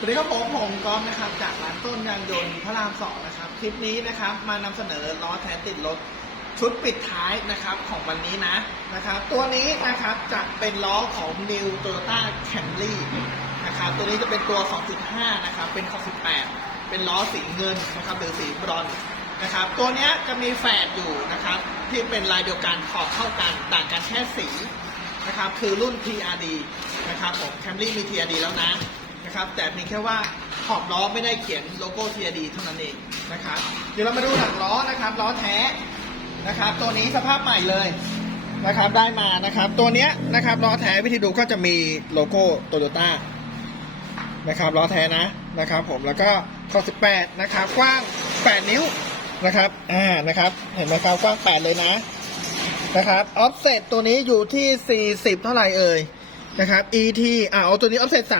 สวัสดีครับผมผมก๊อฟนะครับจากร้านต้นยางยนต์พระรามสองนะครับคลิปนี้นะครับมานำเสนอล้อแท้ติดรถชุดปิดท้ายนะครับของวันนี้นะนะครับตัวนี้นะครับจะเป็นล้อของ New Toyota Camry นะครับตัวนี้จะเป็นตัว 2.5 นะครับเป็นขอบ18เป็นล้อสีเงินนะครับหรือสีบรอนนะครับตัวเนี้ยจะมีแฝดอยู่นะครับที่เป็นลายเดียวกันขอบเท่ากันต่างกันแค่สีนะครับคือรุ่น TRD นะครับผม Camry มี TRD แล้วนะ นะครับ แต่เพียงแค่ว่าขอบล้อไม่ได้เขียนโลโก้ TRD เท่านั้นเองนะครับ เดี๋ยวเรามาดูหลังล้อนะครับ ล้อแท้นะครับ ตัวนี้สภาพใหม่เลยนะครับได้มานะครับ ตัวเนี้ยนะครับล้อแท้วิธีดูก็จะมีโลโก้โตโยต้านะครับล้อแท้นะนะครับ ผมแล้วก็ข้อ18นะครับ กว้าง 8 นิ้วนะครับอ่านะครับ เห็นไหมครับกว้าง 8 เลยนะนะครับออฟเซตตัวนี้อยู่ที่ 40 เท่าไหร่เอ่ย นะครับ ET อ่าเอาตัวนี้ออฟเซต30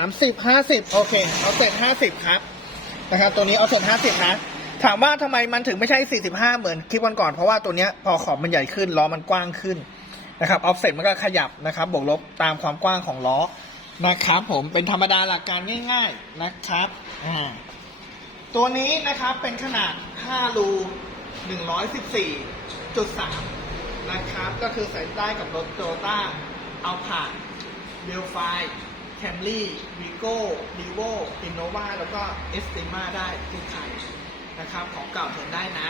50 โอเคออฟเซต50 ครับ นะครับ ตัวนี้ออฟเซต50 นะ ถามว่าทำไมมันถึงไม่ใช่ 45 เหมือนคลิปวันก่อน เพราะว่าตัวเนี้ยพอขอบมันใหญ่ขึ้น ล้อมันกว้างขึ้นนะครับออฟเซตมันก็ขยับนะครับ บวกลบตามความกว้างของล้อนะครับผม เป็นธรรมดาหลักการง่าย ๆนะครับ อ่า ตัวนี้นะครับเป็นขนาด 5 รู 114.3 นะครับ ก็คือใส่ได้กับรถโตโยต้าเอาผ่าน เบลไฟแคมรี่วีโก้ดีโวอินโนวาแล้วก็เอสติมาได้ทุกคันนะครับ ของเก่าเห็นได้นะ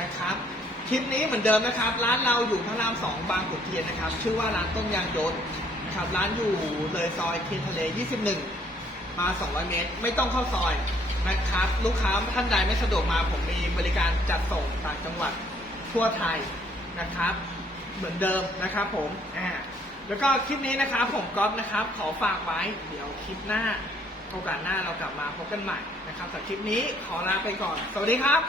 นะครับ คลิปนี้เหมือนเดิมนะครับ ร้านเราอยู่พระรามสองบางขุนเทียนนะครับ ชื่อว่าร้านต้มยางยนต์นะครับ ร้านอยู่เลยซอยเคียนทะเล 21 มา 200 เมตร ไม่ต้องเข้าซอยนะครับ ลูกค้าท่านใดไม่สะดวกมาผมมีบริการจัดส่งต่างจังหวัดทั่วไทยนะครับ เหมือนเดิมนะครับผมอ่า แล้วก็คลิปนี้นะครับผมก๊อฟนะครับ ขอฝากไว้เดี๋ยวคลิปหน้าโอกาสหน้าเรากลับมาพบกันใหม่นะครับแต่คลิปนี้ขอลาไปก่อน สวัสดีครับ